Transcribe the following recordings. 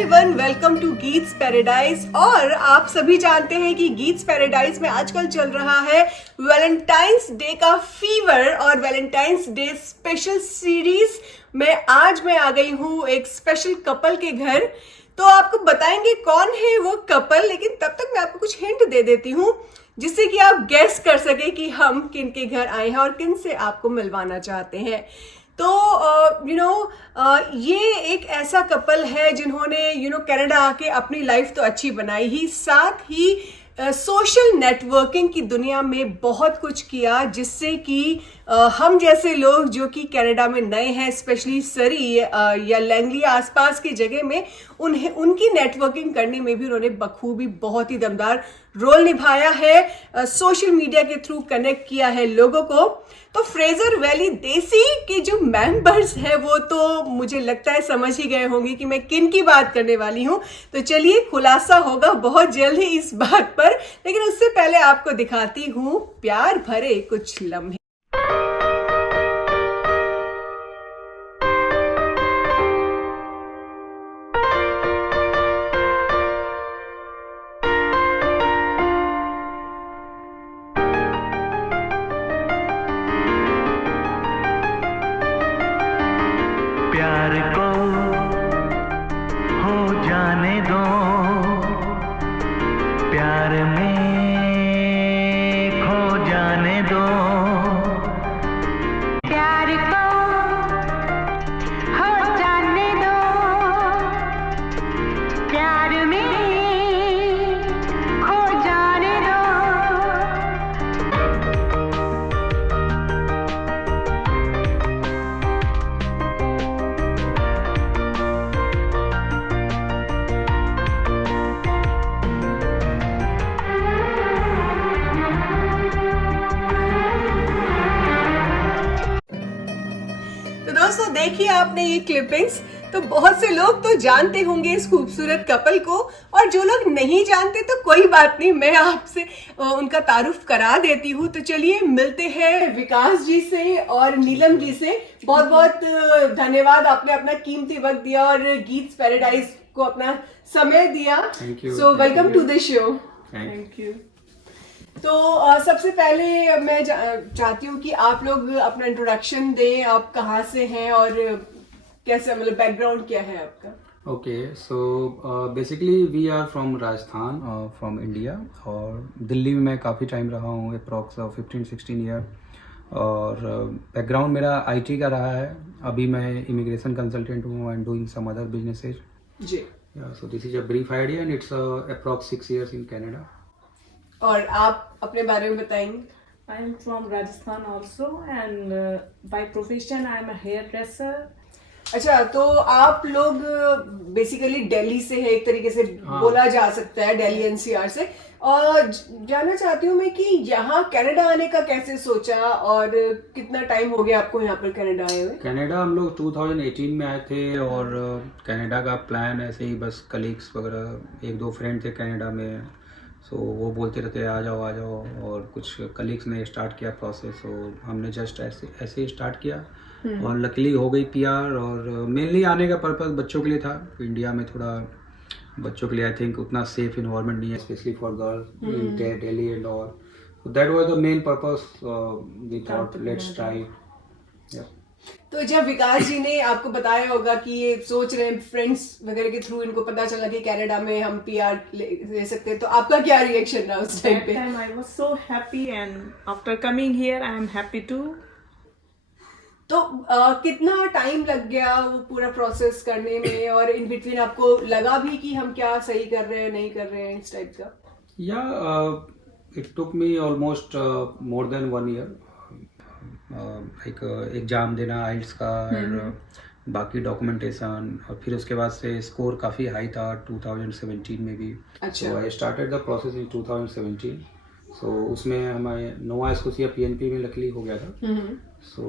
Everyone, welcome to Geet's paradise. और आप सभी जानते हैं कि गीट्स पैराडाइज में आजकल चल रहा है वैलेंटाइंस डे का फीवर और वैलेंटाइंस डे स्पेशल सीरीज में आज मैं आ गई हूँ एक स्पेशल कपल के घर। तो आपको बताएंगे कौन है वो कपल, लेकिन तब तक मैं आपको कुछ हिंट दे देती हूँ जिससे कि आप गेस कर सके कि हम किन के घर आए हैं और किन से आपको मिलवाना चाहते हैं। तो ये एक ऐसा कपल है जिन्होंने कनाडा आके अपनी लाइफ तो अच्छी बनाई ही, साथ ही सोशल नेटवर्किंग की दुनिया में बहुत कुछ किया जिससे कि हम जैसे लोग जो कि कनाडा में नए हैं, स्पेशली सरी या लैंगली आसपास की जगह में, उनकी नेटवर्किंग करने में भी उन्होंने बखूबी बहुत ही दमदार रोल निभाया है। सोशल मीडिया के थ्रू कनेक्ट किया है लोगों को। तो फ्रेजर वैली देसी के जो मेंबर्स हैं वो तो मुझे लगता है समझ ही गए होंगे कि मैं किन की बात करने वाली हूं। तो चलिए, खुलासा होगा बहुत जल्द ही इस बात पर, लेकिन उससे पहले आपको दिखाती हूं प्यार भरे कुछ लम्हे। प्यार को हो जाने दो, प्यार में खो जाने दो, प्यार को हो जाने दो, प्यार में खो जाने दो। तो दोस्तों, देखिए आपने ये क्लिपिंग्स, तो बहुत से लोग तो जानते होंगे इस खूबसूरत कपल को, और जो लोग नहीं जानते तो कोई बात नहीं, मैं आपसे उनका तारुफ करा देती हूँ। तो चलिए मिलते हैं विकास जी से और नीलम जी से। बहुत बहुत धन्यवाद, आपने अपना कीमती वक्त दिया और गीट्स पैराडाइज को अपना समय दिया। So welcome to the show. Thank you. तो सबसे पहले मैं चाहती हूँ कि आप लोग अपना इंट्रोडक्शन दें, आप कहाँ से हैं और कैसे, मतलब बैकग्राउंड क्या है आपका। Okay, so basically we are from Rajasthan, from India, और दिल्ली में मैं काफ़ी टाइम रहा हूँ, अप्रॉक्स 15-16 ईयर। और बैकग्राउंड मेरा आईटी का रहा है। अभी मैं इमिग्रेशन कंसल्टेंट हूँ and doing some other businesses. जी। So this is a brief idea and it's approx 6 years in Canada. और आप अपने बारे में बताएंगे। I am from Rajasthan also, and by profession I am a hairdresser. अच्छा, तो आप लोग बेसिकली दिल्ली से है, एक तरीके से बोला जा सकता है, दिल्ली एनसीआर से। और जानना चाहती हूँ मैं कि यहाँ कनाडा आने का कैसे सोचा और कितना टाइम हो गया आपको यहाँ पर कनाडा आए हुए। कनाडा हम लोग 2018 में आए थे, और कनाडा का प्लान ऐसे ही बस कलीग्स वगैरह, एक दो फ्रेंड थे कनाडा में, सो वो बोलते रहते आ जाओ आ जाओ, और कुछ कलीग्स ने स्टार्ट किया प्रोसेस, सो हमने जस्ट ऐसे ही स्टार्ट किया और लकीली हो गई पीआर। और मेनली आने का पर्पस बच्चों के लिए था। इंडिया में थोड़ा बच्चों के लिए आई थिंक उतना सेफ इन्वायरमेंट नहीं है, specially for girls in Delhi and all. That was the main purpose, we thought let's try. तो जब विकास जी ने आपको बताया होगा कि ये सोच रहे हैं, फ्रेंड्स वगैरह के थ्रू इनको पता चला कि कनाडा में हम पीआर ले सकते हैं, तो आपका क्या रिएक्शन रहा उस टाइम That पे। time I was so happy, and after coming here I am happy too. तो कितना टाइम लग गया वो पूरा प्रोसेस करने में, और इन बिटवीन आपको लगा भी कि हम क्या सही कर रहे हैं नहीं कर रहे हैं इस टाइप का। या it took me almost more than 1 year, like exam देना आइल्स का और बाकी डॉक्यूमेंटेशन, और फिर उसके बाद से स्कोर काफ़ी हाई था 2017 में भी। अच्छा। So I started the process in 2017। So उसमें हमारे नोवा स्कोशिया पीएनपी में लकीली हो गया था। So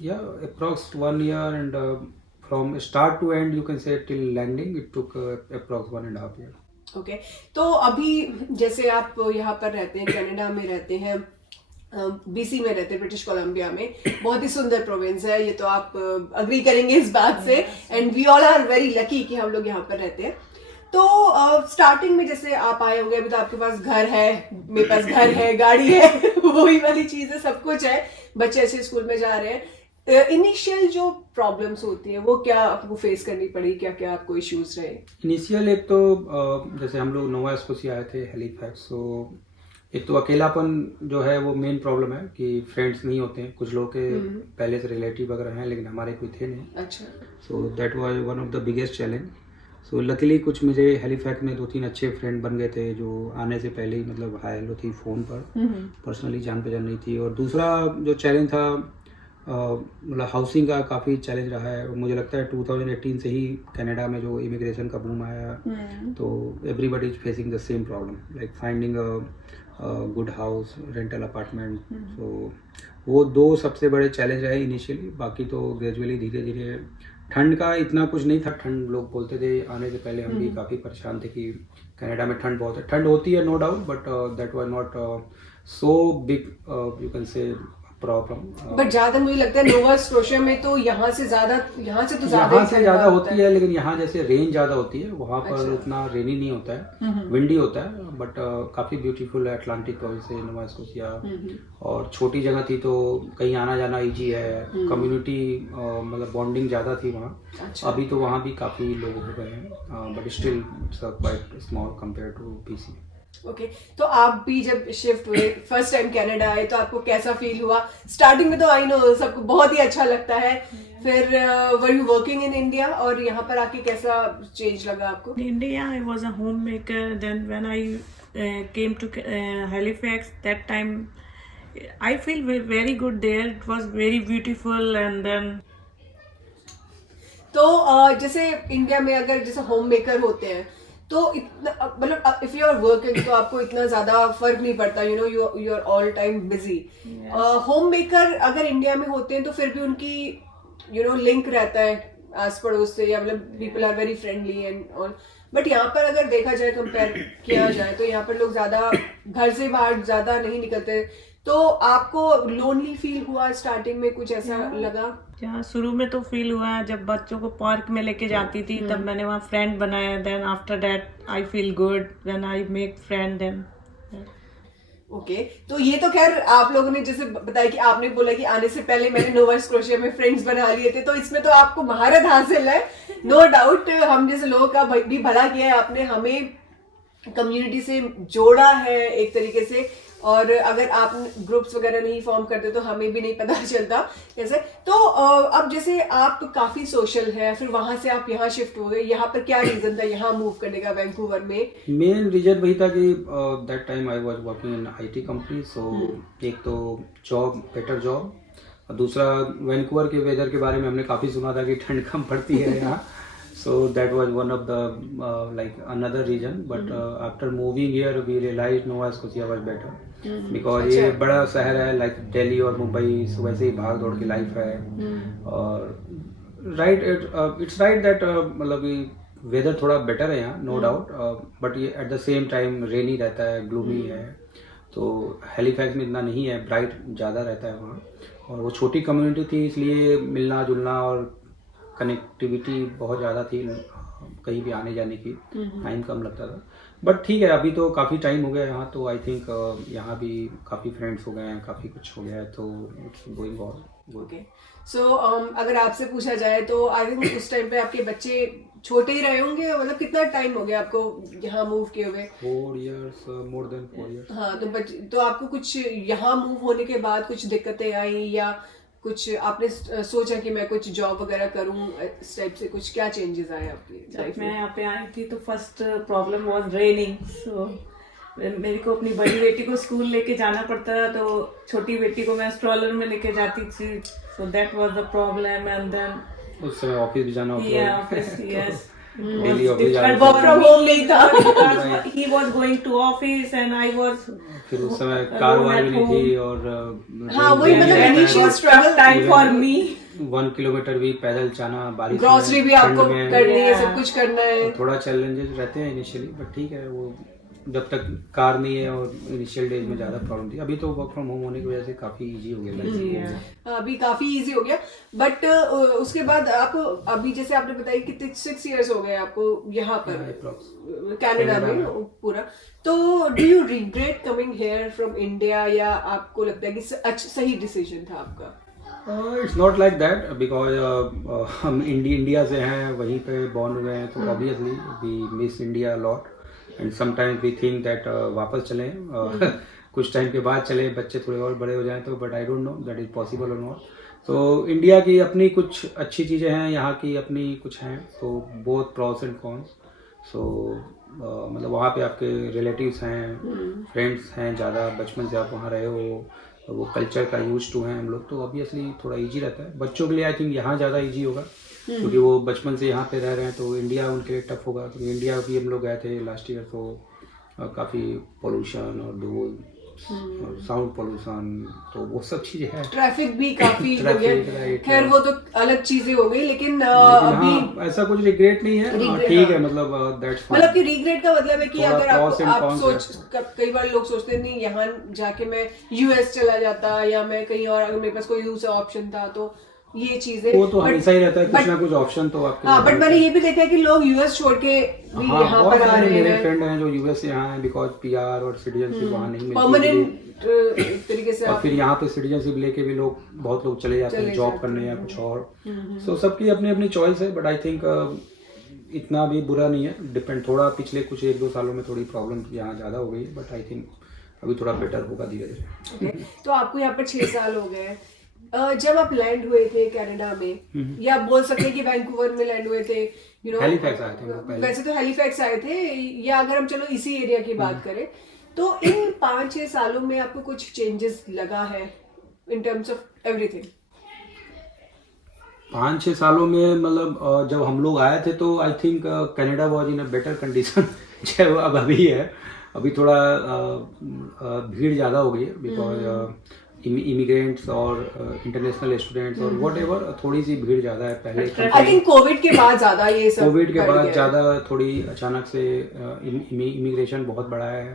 yeah approx 1 year, and from start to end you can say till landing it took approx 1.5 year। Okay. तो अभी जैसे आप यहाँ पर रहते हैं, कनाडा में रहते हैं, BC में रहते हैं, ब्रिटिश कोलंबिया में। बहुत ही सुंदर प्रोविंस है, ये तो आप अग्री करेंगे इस बात से। And we all are very lucky कि हम लोग यहाँ पर रहते हैं। तो स्टार्टिंग में जैसे आप आए होंगे, अभी तो आपके पास घर है, मेरे पास घर है, गाड़ी है, वही वाली चीज है, सब कुछ है, बच्चे अच्छे स्कूल में जा रहे हैं। इनिशियल जो प्रॉब्लम्स होती हैं वो क्या आपको फेस करनी पड़ी, क्या क्या आपको इश्यूज रहे? इनिशियल एक तो जैसे हम लोग नोवा स्कोशिया आए थे हैलिफैक्स, तो एक तो अकेलापन जो है वो मेन प्रॉब्लम है कि फ्रेंड्स नहीं होते हैं। कुछ लोग के पहले से रिलेटिव वगैरह हैं लेकिन हमारे कोई थे नहीं। अच्छा। सो that was one of the biggest challenge. So luckily कुछ मुझे हैलिफैक्स में 2-3 अच्छे फ्रेंड बन गए थे जो आने से पहले ही मतलब हाय हेलो थी फ़ोन पर, पर्सनली जान पहचान नहीं थी। और दूसरा जो चैलेंज था मतलब हाउसिंग का काफ़ी चैलेंज रहा है। और मुझे लगता है 2018 से ही कनाडा में जो इमिग्रेशन का बूम आया, तो everybody is facing the same problem, like finding a good house, rental apartment. So वो 2 सबसे बड़े चैलेंज रहे इनिशियली। बाकी तो ग्रेजुअली धीरे धीरे, ठंड का इतना कुछ नहीं था। ठंड लोग बोलते थे आने से पहले, हम भी काफ़ी परेशान थे कि कनाडा में ठंड बहुत है। ठंड होती है no doubt, but that was not so big you can say problem. But ज्यादा मुझे लगता है नोवा स्कोशिया में तो यहाँ से तो ज्यादा यहाँ से ज़्यादा होती है, लेकिन यहाँ जैसे रेन ज़्यादा होती है, वहाँ पर अच्छा। उतना रेनी नहीं होता है, विंडी होता है। बट काफ़ी ब्यूटीफुल है अटलांटिक प्रोविंस से नोवा स्कोशिया। और छोटी जगह थी तो कहीं आना जाना इजी है, कम्युनिटी मतलब बॉन्डिंग ज़्यादा थी वहाँ। अच्छा। अभी तो वहाँ भी काफ़ी लोग हो गए हैं, but still it's quite small compare to BC। Okay. तो आप भी जब शिफ्ट हुए, फर्स्ट टाइम कनाडा आए, तो आपको कैसा फील हुआ? स्टार्टिंग में तो आई नो सबको बहुत ही अच्छा लगता है, फिर were you working in India, और यहाँ पर आके कैसा चेंज लगा आपको? In India, I was a homemaker. Then when I came to Halifax, that time I feel very good there. It was very beautiful, and then तो जैसे India में अगर जैसे होम मेकर होते हैं तो इतना मतलब इफ यू आर वर्किंग तो आपको इतना ज्यादा फर्क नहीं पड़ता, you know you are all time busy. Home maker अगर इंडिया में होते हैं तो फिर भी उनकी यू नो लिंक रहता है आस पड़ोस से, या मतलब people are very friendly and all. But यहाँ पर अगर देखा जाए, कंपेयर किया जाए, तो यहाँ पर लोग ज्यादा घर से बाहर ज्यादा नहीं निकलते। तो आपको लोनली फील हुआ स्टार्टिंग में, कुछ ऐसा लगा? यहाँ शुरू में तो फील हुआ जब बच्चों को पार्क में लेके जाती थी, तब मैंने वहाँ फ्रेंड बनाया। Then after that I feel good when I make friend then. Okay. तो ये तो खैर आप लोगों ने जैसे बताया कि आपने बोला कि आने से पहले मैंने नोवा स्कोशिया में फ्रेंड्स बना लिए थे, तो इसमें तो आपको महारत हासिल है, नो डाउट। हम जैसे लोगों का भी भला किया है आपने, हमें कम्युनिटी से जोड़ा है एक तरीके से। और अगर आप ग्रुप्स वगैरह नहीं फॉर्म करते तो हमें भी नहीं पता चलता कैसे। तो अब जैसे आप काफी सोशल है, फिर वहां से आप यहाँ शिफ्ट हो गए, यहाँ पर क्या रीजन था यहाँ मूव करने का वैंकूवर में? मेन रीजन वही था कि that time I was working in IT company. So एक तो जॉब, बेटर जॉब, और दूसरा वैंकूवर के वेदर के बारे में हमने काफ़ी सुना था कि ठंड कम पड़ती है यहाँ। So that was one of the like another reason, but after moving here we realized Nova Scotia was better because ये बड़ा शहर है, like दिल्ली और मुंबई, so वैसे ही भाग दौड़ की लाइफ है। और it's right that मतलब वेदर थोड़ा बेटर है यहाँ, नो डाउट, बट ये एट द सेम टाइम रेनी रहता है, ग्लूमी है। तो हैलिफैक्स में इतना नहीं है, ब्राइट ज़्यादा रहता है वहाँ। और वो छोटी कम्युनिटी थी, इसलिए मिलना जुलना और कनेक्टिविटी बहुत ज़्यादा थी, कहीं भी आने जाने की टाइम कम लगता था। बट ठीक है, अभी तो काफ़ी टाइम हो गया यहाँ, तो आई थिंक यहाँ भी काफ़ी फ्रेंड्स हो गए हैं, काफ़ी कुछ हो गया है, तो इट्स गोइंग ऑन। ओके। सो अगर आपसे पूछा जाए तो आई थिंक उस टाइम पे आपके बच्चे छोटे ही रहे होंगे, मतलब कितना टाइम हो गया आपको यहाँ मूव किए हुए? 4 years, more than 4 years। हाँ, तो आपको कुछ यहाँ मूव होने के बाद कुछ दिक्कतें आई, या कुछ आपने सोचा कि मैं कुछ जॉब वगैरह करूँ, इस टाइप से कुछ क्या चेंजेस आए आपकी लाइफ मैं में? यहाँ पे आई थी तो फर्स्ट प्रॉब्लम वाज रेनिंग। सो मेरे को अपनी बड़ी बेटी को स्कूल लेके जाना पड़ता था, तो छोटी बेटी को मैं स्ट्रॉलर में लेके जाती थी। So that was the problem. And then उस समय ऑफिस भी जाना यस डेली ऑफिस जाना वर्क फ्रॉम होम नहीं था। he was going to office and I was फिर उस समय कार वार भी नहीं थी, और हाँ, वही मतलब that initial was struggle tough time for me। 1 kilometre भी पैदल जाना, बारिश में, ग्रोसरी भी आपको ठंड में, करनी है, सब कुछ करना है। थोड़ा चैलेंजेस रहते हैं इनिशियली, बट ठीक है, वो जब तक कार नहीं है और इनिशियल डेज में ज़्यादा प्रॉब्लम थी। अभी तो वर्क फ्रॉम होम होने की वजह से काफ़ी इजी हो गया जी लाइफ। अभी काफी इजी हो गया। बट उसके बाद आप अभी जैसे आपने बताया कितने 6 इयर्स हो गए आपको यहाँ पर कनाडा में पूरा, तो do you regret coming here from India, या आपको लगता है कि सही डिसीजन था आपका? It's not like that because हम इंडिया से हैं, वहीं पे बॉर्न हुए हैं, तो obviously we miss India lot and sometimes we think that वापस चलें कुछ टाइम के बाद चले, बच्चे थोड़े और बड़े हो जाएं तो, but I don't know that is possible और नॉट। तो इंडिया की अपनी कुछ अच्छी चीज़ें हैं, यहाँ की अपनी कुछ हैं, तो बोथ प्रॉस एंड कॉन्स। सो मतलब वहाँ पे आपके रिलेटिव्स हैं, फ्रेंड्स हैं ज़्यादा, बचपन से आप वहाँ रहे हो, वो कल्चर का यूज टू हैं हम लोग, तो ऑब्वियसली थोड़ा इजी रहता है बच्चों के लिए। आई थिंक यहाँ ज़्यादा इजी होगा क्योंकि वो बचपन से यहाँ पे रह रहे हैं, तो इंडिया उनके लिए टफ होगा। क्योंकि इंडिया भी हम लोग गए थे लास्ट ईयर, तो काफ़ी पोल्यूशन और धूल और साउंड पोल्यूशन, तो वो सब चीज़ें हैं। ट्रैफिक भी काफी हो Traffic, गया, right, खैर वो तो अलग चीजें हो गई, लेकिन अभी हाँ, ऐसा कुछ रिग्रेट नहीं है, Regret, ठीक है, हाँ। मतलब दैट्स मतलब कि रिग्रेट का मतलब है कि थोड़ा अगर pros and आप cons सोच, कई बार लोग सोचते हैं नहीं यहाँ जाके मैं यूएस चला जाता, या मैं कहीं और, अगर मेरे पास कोई दूसरा ऑप्शन था, तो ये चीजें वो तो हमेशा ही रहता है, कुछ but- ना कुछ ऑप्शन तो आपके हाँ, लिए बट मैंने ये भी देखा है कि लोग यूएस छोड़ के भी हाँ, यहाँ बहुत पर आ सारे रहे मेरे हैं, फ्रेंड हैं जो यूएस से यहाँ हैं, बिकॉज पीआर और सिटीजनशिप वहाँ नहीं मिलती, परमानेंट तरीके से और आप फिर यहाँ पे सिटीजनशिप लेके भी लोग, बहुत लोग चले जाते हैं जॉब करने या कुछ और। सो सबकी अपनी अपनी चॉइस है, बट आई थिंक इतना भी बुरा नहीं है। डिपेंड, थोड़ा पिछले कुछ 1-2 सालों में थोड़ी प्रॉब्लम यहाँ ज़्यादा हो गई, बट आई थिंक अभी थोड़ा बेटर होगा धीरे धीरे। Okay, तो आपको यहाँ पर 6 साल हो गए। जब आप लैंड हुए थे कनाडा में, या बोल सकते हैं कि वैंकूवर में लैंड हुए थे, यू नो, हैलिफैक्स आए थे हम लोग पहले। वैसे तो हैलिफैक्स आए थे, या अगर हम चलो इसी एरिया की बात करें, तो इन 5-6 सालों में आपको कुछ चेंजेस लगा है इन टर्म्स ऑफ एवरीथिंग? 5-6 सालों में मतलब जब हम लोग आए थे तो I think Canada was in a better condition चाहे वो अब अभी है। अभी थोड़ा भीड़ ज़्यादा हो गई है, बिकॉज इमिग्रेंट्स और इंटरनेशनल स्टूडेंट्स और वट एवर, थोड़ी सी भीड़ ज़्यादा है पहले। आई थिंक कोविड के बाद ज्यादा ये सब कोविड के बढ़ बाद गया है। ज़्यादा थोड़ी अचानक से इमिग्रेशन बहुत बढ़ा है,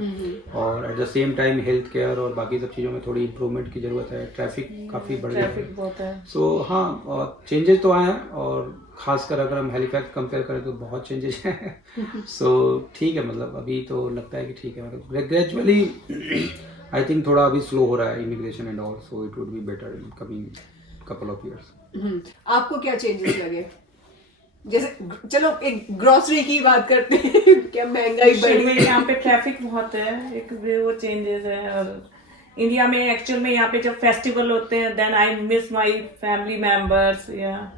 और at the same time health care और बाकी सब चीज़ों में थोड़ी इम्प्रूवमेंट की ज़रूरत है। ट्रैफिक काफ़ी बढ़ गया है, ट्रैफिक बहुत है। सो हाँ चेंजेस तो आए हैं, और खासकर अगर हम हैलिफैक्स कंपेयर करें तो बहुत चेंजेस हैं। सो ठीक है, मतलब अभी तो लगता है कि ठीक है, मतलब ग्रेजुअली आई थिंक थोड़ा अभी स्लो हो रहा है immigration and all, so it would be better in coming couple of years. आपको क्या चेंजेस लगे? जैसे चलो एक ग्रोसरी की बात करते हैं क्या महंगाई एक्चुअल में बढ़ी? यहाँ पे ट्रैफिक बहुत है, एक वो चेंजेस है। और इंडिया में एक्चुअल में यहाँ पे जब फेस्टिवल होते हैं, then I miss my family members, yeah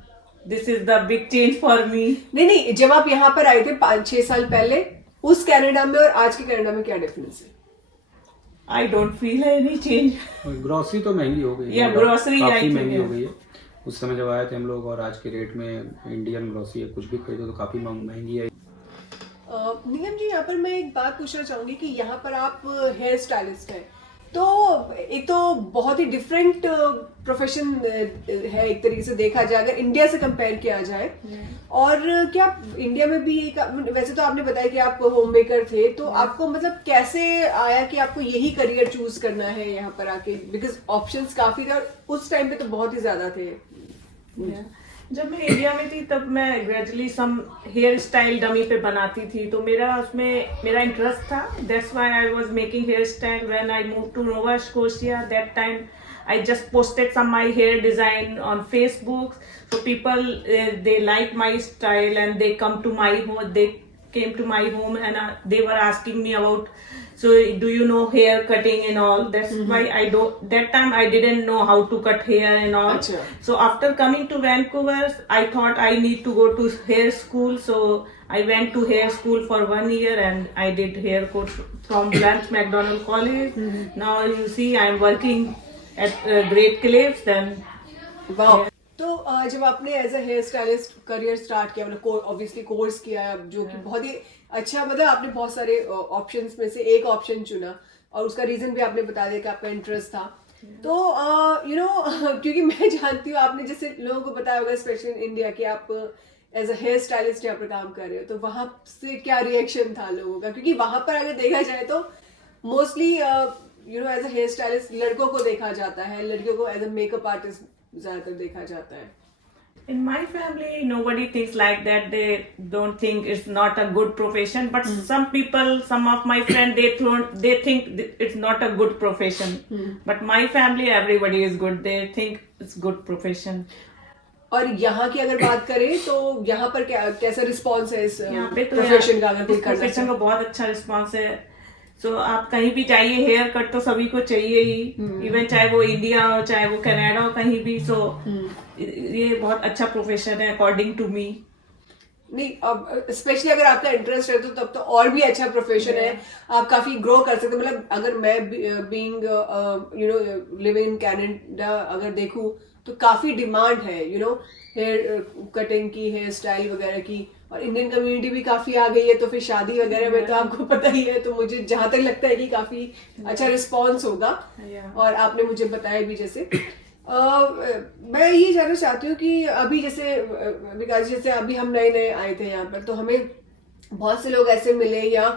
this is the big change for me. नहीं, जब आप यहाँ पर आए थे 5-6 साल पहले, उस कनाडा में और आज के कनाडा में क्या डिफरेंस है? I don't feel any change. Grocery तो महंगी हो गई है, Yeah, grocery I काफ़ी think, महंगी yeah. हो गई है। उस समय जब आए थे हम लोग, और आज के रेट में इंडियन ग्रोसरी कुछ भी खरीदो तो काफ़ी महंगी है। निगम जी, यहाँ पर मैं एक बात पूछना चाहूंगी कि यहाँ पर आप हेयर स्टाइलिस्ट हैं, तो एक तो बहुत ही डिफरेंट प्रोफेशन है एक तरीके से देखा जाए, अगर इंडिया से कंपेयर किया जाए। और क्या इंडिया में भी वैसे तो आपने बताया कि आप होम मेकर थे, तो आपको मतलब कैसे आया कि आपको यही करियर चूज करना है यहाँ पर आके? बिकॉज ऑप्शंस काफी थे, और उस टाइम पे तो बहुत ही ज्यादा थे। जब मैं इंडिया में थी तब मैं gradually some hair style dummy पे बनाती थी, तो मेरा उसमें मेरा इंटरेस्ट था। That's why I was making hair style. When I move to Nova Scotia, that time I just posted some my hair design on Facebook, so people they like my style and they come to my home. They came to my home and they were asking me about, so do you know hair cutting and all? That's why I don't. That time I didn't know how to cut hair and all. Achha. So after coming to Vancouver, I thought I need to go to hair school. So I went to hair school for 1 year and I did hair course from Blanche McDonald College. Now you see I'm working at Great Cliffs. Then वाह। तो जब आपने as a hair stylist career start किया, मतलब obviously course किया, जो कि बहुत ही अच्छा, मतलब आपने बहुत सारे ऑप्शंस में से एक ऑप्शन चुना, और उसका रीजन भी आपने बता दिया कि आपका इंटरेस्ट था। तो यू नो क्योंकि मैं जानती हूँ, आपने जैसे लोगों को बताया होगा स्पेशली इन इंडिया कि आप एज अ हेयर स्टाइलिस्ट यहाँ पर काम कर रहे हो, तो वहां से क्या रिएक्शन था लोगों का? क्योंकि वहां पर अगर देखा जाए तो mostly as a hair stylist लड़कों को देखा जाता है, लड़कियों को एज अ मेकअप आर्टिस्ट ज्यादातर देखा जाता है. In my family, nobody thinks like that. They don't think it's not a good profession. But some people, some of my friends, they think it's not a good profession. But my family, everybody is good. They think it's good profession. और यहाँ की अगर बात करें तो यहाँ पर कैसा रिस्पॉन्स है इस यहाँ पे तो प्रोफेशन का? अगर कोई इस करना प्रोफेशन चाहे का बहुत अच्छा रिस्पॉन्स है. सो आप कहीं भी जाइए, हेयर कट तो सभी को चाहिए ही. इवन चाहे वो इंडिया हो, चाहे वो कनाडा हो, कहीं भी. सो ये बहुत अच्छा प्रोफेशन है अकॉर्डिंग टू मी. नहीं, अब स्पेशली अगर आपका इंटरेस्ट है तो तब तो और भी अच्छा प्रोफेशन है. आप काफी ग्रो कर सकते हैं. मतलब अगर मैं बीइंग लिविंग इन कनाडा अगर देखूं तो काफी डिमांड है हेयर कटिंग की, हेयर स्टाइल वगैरह की. और इंडियन कम्युनिटी भी काफी आ गई है, तो फिर शादी वगैरह में तो आपको पता ही है. तो मुझे जहां तक लगता है कि काफी अच्छा रिस्पॉन्स होगा. और आपने मुझे बताया भी जैसे मैं ये जानना चाहती हूँ कि अभी जैसे विकास जी, जैसे अभी हम नए नए आए थे यहाँ पर, तो हमें बहुत से लोग ऐसे मिले या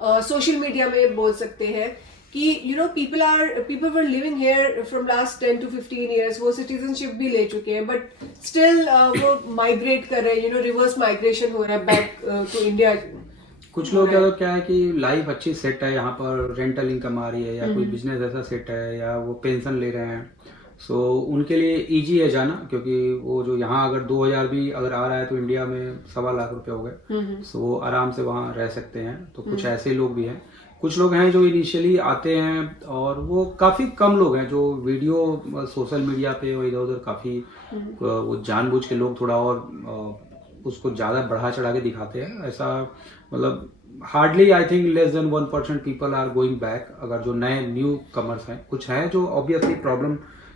सोशल मीडिया में बोल सकते हैं कि people were living here from last 10 to 15 years. वो सिटीजनशिप भी ले चुके हैं, बट स्टिल वो माइग्रेट कर रहे हैं. रिवर्स माइग्रेशन हो रहा है बैक टू इंडिया. कुछ लोग क्या है कि लाइफ अच्छी सेट है, यहाँ पर रेंटल इनकम आ रही है या कोई बिजनेस ऐसा सेट है या वो पेंशन ले रहे हैं. सो उनके लिए इजी है जाना, क्योंकि वो जो यहाँ अगर 2000 भी अगर आ रहा है तो इंडिया में 1.25 लाख रुपए हो गए. सो वो आराम से वहाँ रह सकते हैं. तो कुछ ऐसे लोग भी हैं. कुछ लोग हैं जो इनिशियली आते हैं, और वो काफ़ी कम लोग हैं जो वीडियो सोशल मीडिया पे और इधर उधर काफ़ी वो जानबूझ के लोग थोड़ा और उसको ज़्यादा बढ़ा चढ़ा के दिखाते हैं. ऐसा मतलब hardly I think less than 1% people are going back. अगर जो नए न्यू कमर्स हैं, कुछ हैं जो ऑब्वियसली प्रॉब्लम,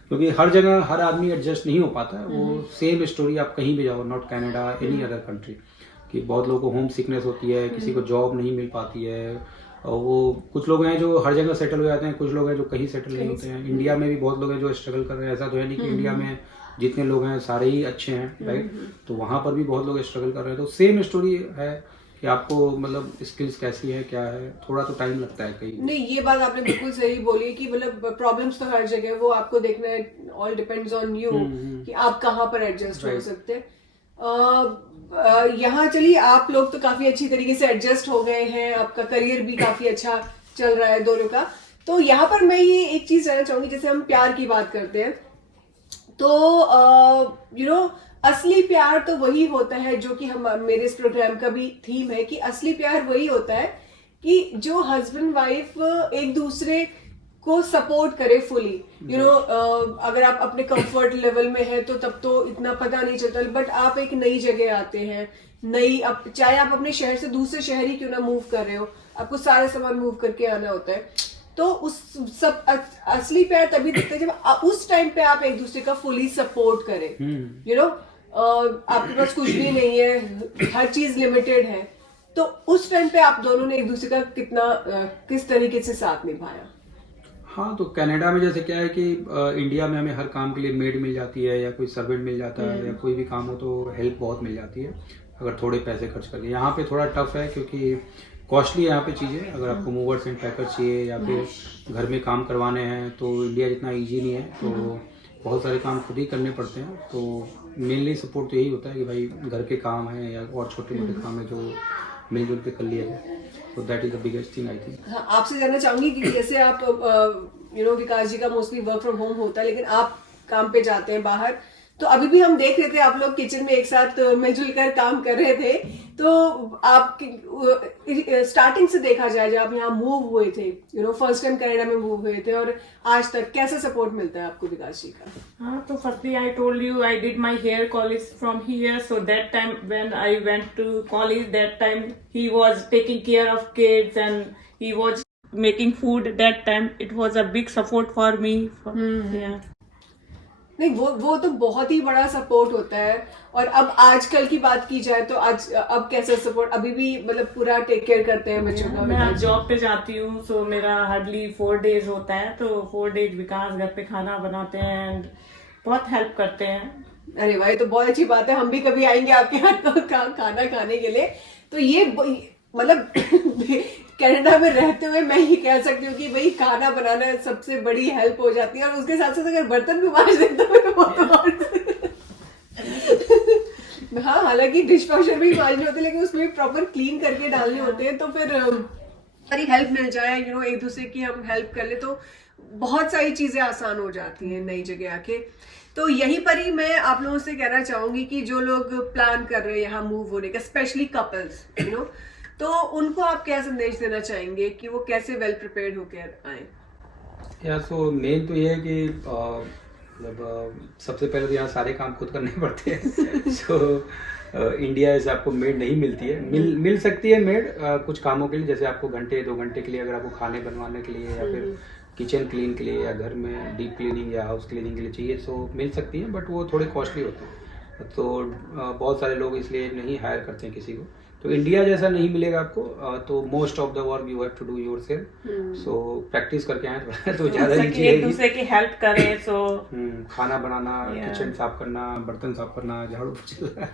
क्योंकि हर जगह हर आदमी एडजस्ट नहीं हो पाता है. वो सेम स्टोरी आप कहीं भी जाओ, not Canada, any other country, कि बहुत लोगों को होम सिकनेस होती है, किसी को जॉब नहीं मिल पाती है. और वो कुछ लोग हैं जो हर जगह सेटल हो जाते हैं, कुछ लोग हैं जो कहीं सेटल नहीं होते हैं. इंडिया में भी बहुत लोग हैं जो स्ट्रगल कर रहे हैं. ऐसा तो है नहीं कि इंडिया में जितने लोग हैं सारे ही अच्छे हैं, राइट. तो वहाँ पर भी बहुत लोग स्ट्रगल कर रहे हैं. तो सेम स्टोरी है कि आपको मतलब स्किल्स कैसी है, क्या है, थोड़ा तो टाइम लगता है कहीं. नहीं, ये बात आपने बिल्कुल सही बोली कि मतलब प्रॉब्लम्स तो हर जगह, वो आपको देखना है. ऑल डिपेंड्स ऑन यू कि आप कहाँ पर एडजस्ट हो सकते हैं. यहाँ चलिए, आप लोग तो काफी अच्छी तरीके से एडजस्ट हो गए हैं, आपका करियर भी काफी अच्छा चल रहा है दोनों का. तो यहाँ पर मैं ये एक चीज जानना चाहूंगी, जैसे हम प्यार की बात करते हैं तो असली प्यार तो वही होता है जो कि हम, मेरे इस प्रोग्राम का भी थीम है कि असली प्यार वही होता है कि जो हस्बैंड वाइफ एक दूसरे को सपोर्ट करे फुली. अगर आप अपने कंफर्ट लेवल में है तो तब तो इतना पता नहीं चलता, बट आप एक नई जगह आते हैं, चाहे आप अपने शहर से दूसरे शहर ही क्यों ना मूव कर रहे हो, आपको सारे सामान मूव करके आना होता है. तो उस सब असली प्यार तभी दिखता है जब उस टाइम पे आप एक दूसरे का फुली सपोर्ट करें. आपके पास कुछ भी नहीं है, हर चीज लिमिटेड है, तो उस टाइम पे आप दोनों ने एक दूसरे का किस तरीके से साथ निभाया? हाँ, तो कनाडा में जैसे क्या है कि इंडिया में हमें हर काम के लिए मेड मिल जाती है या कोई सर्वेंट मिल जाता है, या कोई भी काम हो तो हेल्प बहुत मिल जाती है अगर थोड़े पैसे खर्च करके. यहाँ पे थोड़ा टफ है क्योंकि कॉस्टली है यहाँ पे चीज़ें. अगर आपको मूवर्स एंड पैकर चाहिए या फिर घर में काम करवाने हैं तो इंडिया जितना ईजी नहीं है. तो बहुत सारे काम खुद ही करने पड़ते हैं. तो मेनली सपोर्ट तो यही होता है कि भाई घर के काम हैं या और छोटे मोटे काम है जो मिलजुल के कर लिए जाए. तो that is the biggest thing I think. हाँ, आपसे जानना चाहूंगी कि जैसे आप विकास जी का मोस्टली वर्क फ्रॉम होम होता है, लेकिन आप काम पे जाते हैं बाहर, तो अभी भी हम देख रहे थे आप लोग किचन में एक साथ मिलजुल कर काम कर रहे थे. तो आप स्टार्टिंग से देखा जाए जब आप यहाँ मूव हुए थे, फर्स्ट टाइम कनाडा में मूव हुए थे, और आज तक कैसा सपोर्ट मिलता है आपको विकास जी का? हाँ, तो firstly I told you I did my hair college from here. So that time when I went to college, that time he was taking care of kids and he was making food. That time it was a big support for me. नहीं, वो तो बहुत ही बड़ा support होता है. और अब आजकल की बात की जाए तो अब कैसा सपोर्ट, अभी भी मतलब पूरा टेक केयर करते हैं बच्चों का? मैं जॉब पे जाती हूँ, सो मेरा हार्डली 4 days होता है. तो 4 days विकास घर पे खाना बनाते हैं एंड बहुत हेल्प करते हैं. अरे भाई, तो बहुत अच्छी बात है, हम भी कभी आएंगे आपके हाथ का खाना खाने के लिए। तो ये मतलब कनाडा में रहते हुए मैं ही कह सकती हूँ कि भाई खाना बनाना सबसे बड़ी हेल्प हो जाती है, और उसके साथ साथ अगर बर्तन भी मांज दे तो फिर वो तो हाँ, हालांकि डिश वॉशर भी मांजने होते हैं, लेकिन उसमें प्रॉपर क्लीन करके डालने होते हैं, तो फिर सारी हेल्प मिल जाए, एक दूसरे की हम हेल्प कर ले तो बहुत सारी चीजें आसान हो जाती हैं नई जगह आके। तो यहीं पर ही मैं आप लोगों से कहना चाहूंगी कि जो लोग प्लान कर रहे हैं यहाँ मूव होने का, स्पेशली कपल्स तो उनको आप क्या संदेश देना चाहेंगे कि वो कैसे वेल प्रिपेयर्ड होकर आए? या सो मेन तो ये है कि मतलब सबसे पहले तो यहाँ सारे काम खुद करने पड़ते हैं। सो इंडिया से आपको मेड नहीं मिलती है, मिल सकती है मेड कुछ कामों के लिए, जैसे आपको घंटे 2 घंटे के लिए अगर आपको खाने बनवाने के लिए या फिर किचन क्लीन के लिए या घर में डीप क्लीनिंग या हाउस क्लीनिंग के लिए चाहिए, सो मिल सकती है, बट वो थोड़े कॉस्टली होते हैं, तो बहुत सारे लोग इसलिए नहीं हायर करते हैं किसी को। तो इंडिया जैसा नहीं मिलेगा आपको, तो most of the work you have to do yourself. So practice करके आए तो ज्यादा एक इजी दूसरे की हेल्प करें, सो खाना बनाना, किचन साफ करना, बर्तन साफ करना, झाड़ू पोछा,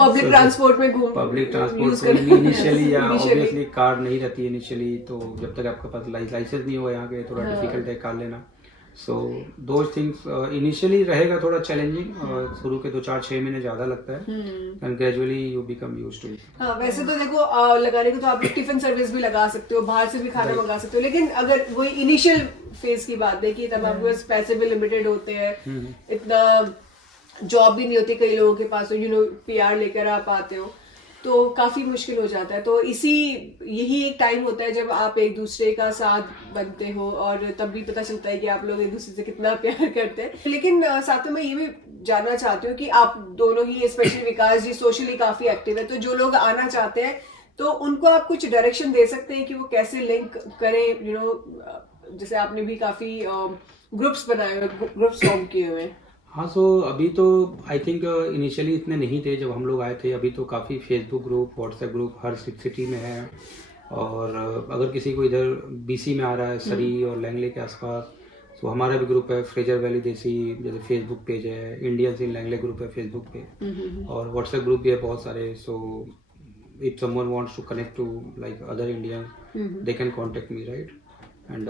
पब्लिक ट्रांसपोर्ट में घूम पब्लिक ट्रांसपोर्ट इनिशियली या ऑब्वियसली कार नहीं रहती है इनिशियली, तो जब तक आपके पास लाइसेंस नहीं हुआ यहाँ के थोड़ा डिफिकल्ट है कार लेना। सो दोज थिंग्स इनिशियली रहेगा थोड़ा चैलेंजिंग, शुरू के 2-4-6 महीने ज्यादा लगता है, and gradually you become used to it. हाँ, वैसे तो देखो लगाने को तो आप टिफिन सर्विस भी लगा सकते हो, बाहर से भी खाना मंगा सकते हो, लेकिन अगर वही इनिशियल फेज की बात देखिए तब आपके पास पैसे भी लिमिटेड होते हैं, इतना जॉब भी नहीं होती कई लोगों के पास, PR लेकर आप आते हो तो काफी मुश्किल हो जाता है। तो यही एक टाइम होता है जब आप एक दूसरे का साथ बनते हो, और तब भी पता चलता है कि आप लोग एक दूसरे से कितना प्यार करते हैं। लेकिन साथ में मैं ये भी जानना चाहती हूँ कि आप दोनों ही, स्पेशली विकास जी, सोशली काफी एक्टिव है, तो जो लोग आना चाहते हैं तो उनको आप कुछ डायरेक्शन दे सकते हैं कि वो कैसे लिंक करें? जैसे आपने भी काफी ग्रुप्स बनाए हुए, ग्रुप्स फॉर्म किए हुए हैं। हाँ, सो अभी तो आई थिंक इनिशियली इतने नहीं थे जब हम लोग आए थे, अभी तो काफ़ी फेसबुक ग्रुप, व्हाट्सएप ग्रुप हर सिटी में है, और अगर किसी को इधर BC में आ रहा है, सरी और लैंगले के आसपास, तो हमारा भी ग्रुप है फ्रेजर वैली देसी, जैसे फेसबुक पेज है, इंडियंस इन लैंगले ग्रुप है फेसबुक पे, और व्हाट्सएप ग्रुप भी है बहुत सारे। So if someone wants to connect to like other Indians, they can contact me, right? And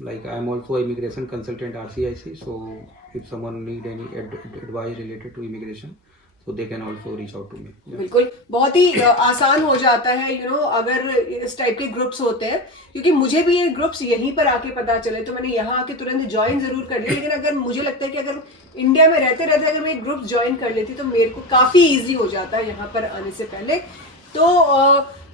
like I am also a immigration consultant RCIC, so if someone need any advice related to immigration, so they can also reach out to me. बिल्कुल, बहुत ही आसान हो जाता है अगर इस type के groups होते हैं, क्योंकि मुझे भी ये ग्रुप्स यहीं पर आके पता चले, तो मैंने यहाँ आके तुरंत ज्वाइन जरूर कर लिया, लेकिन अगर मुझे लगता है कि अगर इंडिया में रहते रहते अगर मैं ग्रुप ज्वाइन कर लेती तो मेरे को काफी इजी हो जाता है यहाँ पर आने से पहले। तो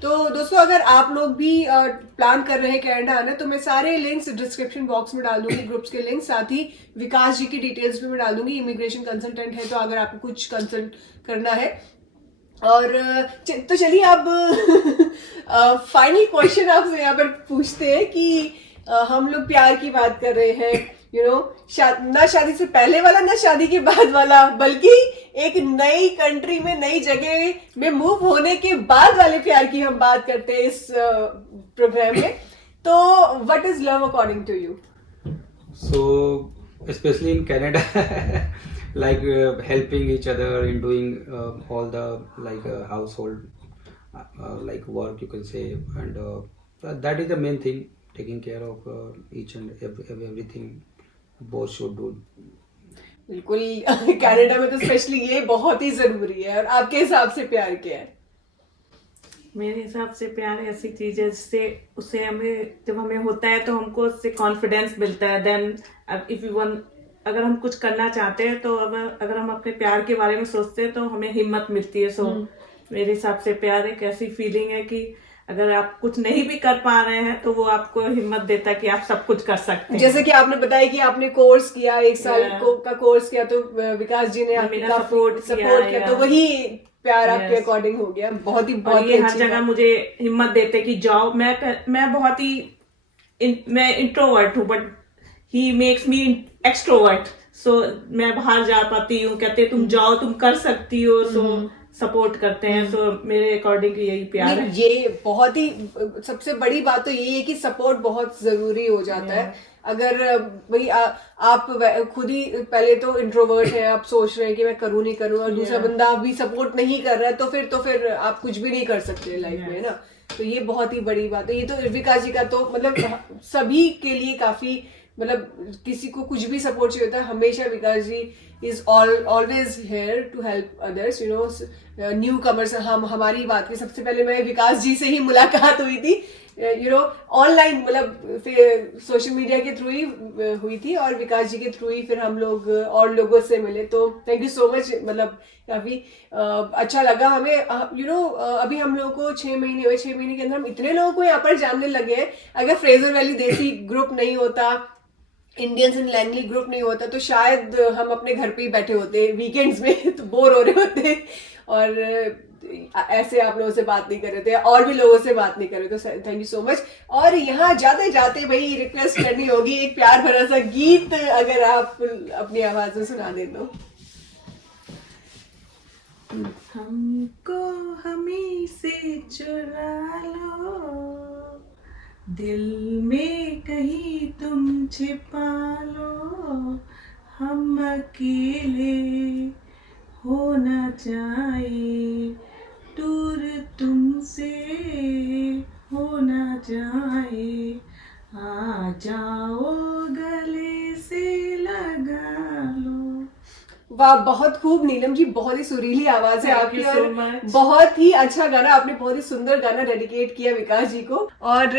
दोस्तों, अगर आप लोग भी प्लान कर रहे हैं कनाडा आना, तो मैं सारे लिंक्स डिस्क्रिप्शन बॉक्स में डाल दूंगी, ग्रुप्स के लिंक, साथ ही विकास जी की डिटेल्स भी मैं डाल दूंगी। इमिग्रेशन कंसल्टेंट है, तो अगर आपको कुछ कंसल्ट करना है। और तो चलिए अब फाइनल क्वेश्चन आपसे यहाँ पर पूछते हैं कि हम लोग प्यार की बात कर रहे हैं, ना शादी से पहले वाला, ना शादी के बाद वाला, बल्कि एक नई कंट्री में, नई जगह में मूव होने के बाद वाले प्यार की हम बात करते हैं इस प्रोग्राम में। तो what is love according to you? So especially in Canada, like helping each other in doing all the like household like work, you can say, and that is the main thing, taking care of each and everything both should do. बिल्कुल, Canada में तो specially ये बहुत ही जरूरी है। और आपके हिसाब से प्यार क्या है? मेरे हिसाब से प्यार ऐसी चीज है जिससे उससे हमें, जब हमें होता है तो हमको उससे कॉन्फिडेंस मिलता है। देन इफ यू वन, अगर हम कुछ करना चाहते हैं तो अगर हम अपने प्यार के बारे में सोचते हैं तो हमें हिम्मत मिलती है। सो मेरे हिसाब से प्यार एक ऐसी फीलिंग है कि अगर आप कुछ नहीं भी कर पा रहे हैं तो वो आपको हिम्मत देता है कि आप सब कुछ कर सकते हैं। जैसे कि आपने बताया कि आपने कोर्स किया, 1 साल का कोर्स किया, तो विकास जी ने आपका सपोर्ट किया, तो वही प्यार आपके अकॉर्डिंग हो गया। बहुत ही हर जगह मुझे हिम्मत देते कि जाओ। मैं बहुत ही मैं इंट्रोवर्ट हूँ, but he makes me extrovert. So मैं बाहर जा पाती हूँ, कहते तुम जाओ, तुम कर सकती हो। सो सपोर्ट करते हैं, तो मेरे अकॉर्डिंग यही प्यार है। नहीं, ये बहुत ही सबसे बड़ी बात तो यही है कि सपोर्ट बहुत जरूरी हो जाता है। अगर भाई आप खुद ही पहले तो इंट्रोवर्ट है, आप सोच रहे हैं कि मैं करूँ नहीं करूँ, और दूसरा बंदा भी सपोर्ट नहीं कर रहा है, तो फिर आप कुछ भी नहीं कर सकते लाइफ में, ना। तो ये बहुत ही बड़ी बात है। ये तो विकास जी का तो मतलब सभी के लिए काफी, मतलब किसी को कुछ भी सपोर्ट चाहिए होता है, हमेशा Vikas ji is always here to help others, you know, newcomers. हमारी बात की सबसे पहले मैं विकास जी से ही मुलाकात हुई थी, यू नो, ऑनलाइन, मतलब फिर सोशल मीडिया के थ्रू ही हुई थी, और विकास जी के थ्रू ही फिर हम लोग और लोगों से मिले। तो थैंक यू सो मच, मतलब काफी अच्छा लगा हमें, यू नो। अभी हम लोगों को 6 महीने हुए, 6 महीने के अंदर हम इतने लोगों को यहाँ पर जानने लगे हैं। अगर फ्रेजर वैली देसी ग्रुप नहीं होता, इंडियंस इन लैंगली ग्रुप नहीं होता, तो शायद हम अपने घर पे ही बैठे होते वीकेंड्स में, तो बोर हो रहे होते, और ऐसे आप लोगों से बात नहीं कर रहे थे, और भी लोगों से बात नहीं कर रहे। तो थैंक यू सो मच। और यहाँ जाते जाते भाई रिक्वेस्ट करनी होगी, एक प्यार भरा सा गीत अगर आप अपनी आवाज में सुना दे तो। हमको हमी से चुरा लो, दिल में कहीं तुम छिपा लो, हम अकेले हो ना जाए, दूर तुमसे हो ना जाए, आ जाओ गले से लगा लो। वाह, बहुत खूब नीलम जी, बहुत ही सुरीली आवाज है आपकी, Thank you so और much. बहुत ही अच्छा गाना, आपने बहुत ही सुंदर गाना डेडिकेट किया विकास जी को। और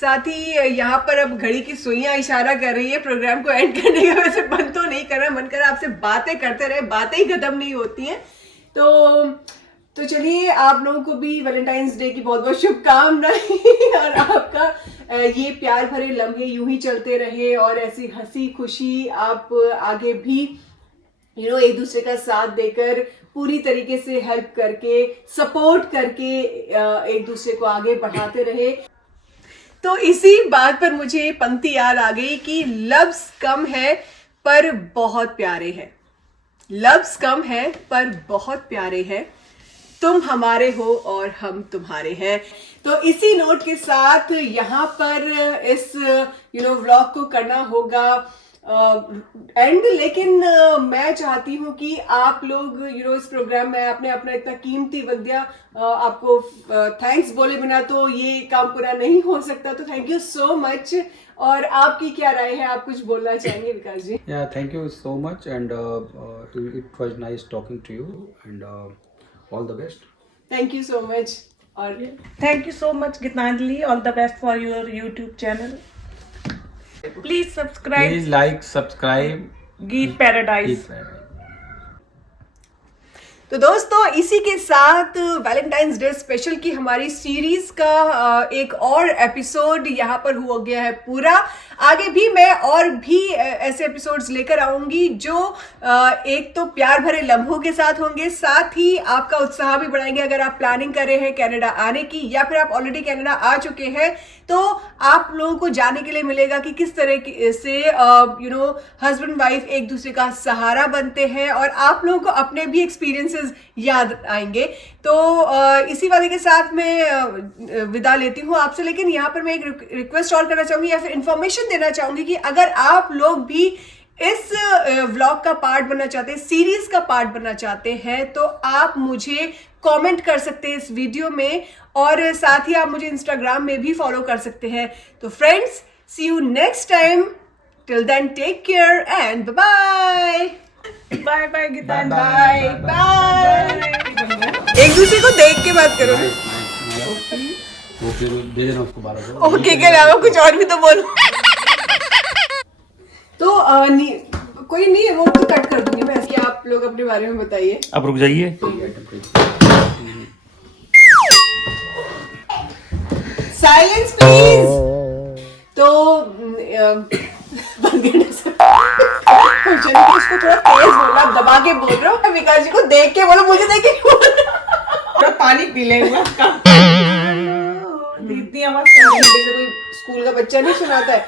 साथ ही यहाँ पर अब घड़ी की सुइयां इशारा कर रही है प्रोग्राम को एंड करने का। वैसे मन तो नहीं कर रहा, मन कर रहा आपसे बातें करते रहे, बातें ही खत्म नहीं होती हैं। तो चलिए, आप लोगों को भी वैलेंटाइंस डे की बहुत बहुत शुभकामनाएं, और आपका ये प्यार भरे लम्हे यूं ही चलते रहे, और ऐसी हंसी खुशी आप आगे भी, यू नो, एक दूसरे का साथ देकर, पूरी तरीके से हेल्प करके, सपोर्ट करके एक दूसरे को आगे बढ़ाते रहे। तो इसी बात पर मुझे पंक्ति याद आ गई कि लफ्ज कम है पर बहुत प्यारे हैं, लफ्ज कम है पर बहुत प्यारे हैं, तुम हमारे हो और हम तुम्हारे हैं। तो इसी नोट के साथ यहाँ पर इस व्लॉग को करना होगा एंड, लेकिन मैं चाहती हूँ कि आप लोग इस प्रोग्राम में आपने अपना इतना कीमती वक्त दिया, आपको थैंक्स बोले बिना तो ये काम पूरा नहीं हो सकता, तो थैंक यू सो मच। और आपकी क्या राय है, आप कुछ बोलना चाहेंगे Vikas ji? Thank you so much, and it was nice talking to you, and all the best. Thank you so much. और Thank you so much, Gitanjali. All the best for your YouTube channel. Please subscribe. Please like, subscribe. Geet Paradise. Geet Paradise. तो दोस्तों, इसी के साथ Valentine's day special की हमारी series का एक और एपिसोड यहाँ पर हो गया है पूरा। आगे भी मैं और भी ऐसे एपिसोड्स लेकर आऊंगी जो एक तो प्यार भरे लम्हों के साथ होंगे, साथ ही आपका उत्साह भी बढ़ाएंगे। अगर आप प्लानिंग कर रहे हैं कनाडा आने की, या फिर आप ऑलरेडी कनाडा आ चुके हैं, तो आप लोगों को जानने के लिए मिलेगा कि किस तरह से हस्बैंड वाइफ एक दूसरे का सहारा बनते हैं, और आप लोगों को अपने भी एक्सपीरियंसेस याद आएंगे। तो इसी वाले के साथ मैं विदा लेती हूँ आपसे, लेकिन यहाँ पर मैं एक रिक्वेस्ट और करना चाहूंगी, या फिर इंफॉर्मेशन देना चाहूंगी कि अगर आप लोग भी इस व्लॉग का पार्ट बनना चाहते हैं, सीरीज का पार्ट बनना चाहते हैं, तो आप मुझे कमेंट कर सकते हैं इस वीडियो में, और साथ ही आप मुझे इंस्टाग्राम में भी फॉलो कर सकते हैं। तो friends, see you next time, till then take care and bye Bye bye, Gitanjali. Bye bye. एक दूसरे को देख के बात करो। वो फिर दे देना उसको 1200। ओके के अलावा कुछ और भी तो बोलो। तो कोई नहीं, वो तो कट कर दूंगी मैं, इसलिए आप लोग अपने बारे में बताइए। अब रुक जाइए। Silence please. तो उसको थोड़ा तेज बोलना, दबा के बोल रहा हूँ। विकास जी को देख के बोलो, मुझे देख के बोलो। पानी पी लेंगे। इतनी आवाज जैसे कोई स्कूल का बच्चा नहीं सुनाता है,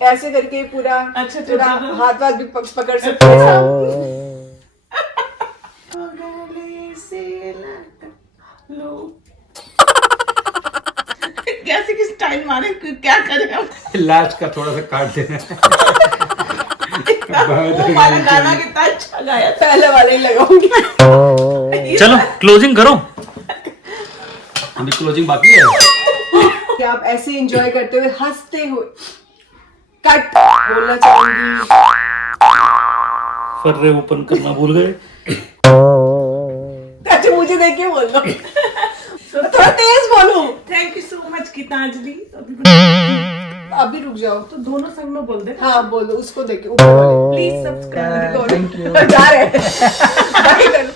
ऐसे करके पूरा अच्छा, थोड़ा अच्छा। हाथ भी पकड़ सकते हैं। कैसे की स्टाइल मारे, क्या करें हम। लास्ट का थोड़ा सा काट देना। हमारा गाना कितना अच्छा गाया था। पहले वाला ही लगाऊंगी। चलो क्लोजिंग करो। अभी क्लोजिंग बाकी है। कि आप ऐसे एंजॉय करते हुए हंसते हुए कट बोलना चाहूंगी। फर्रे ओपन करना भूल गए। अच्छा मुझे देख के बोल दो। थोड़ा तेज बोलो। Thank you so much Gitanjali. अभी रुक जाओ। तो दोनों संग में बोल दे। हाँ बोल दो, उसको देख के ऊपर वाले। Please subscribe. जा रहे हैं।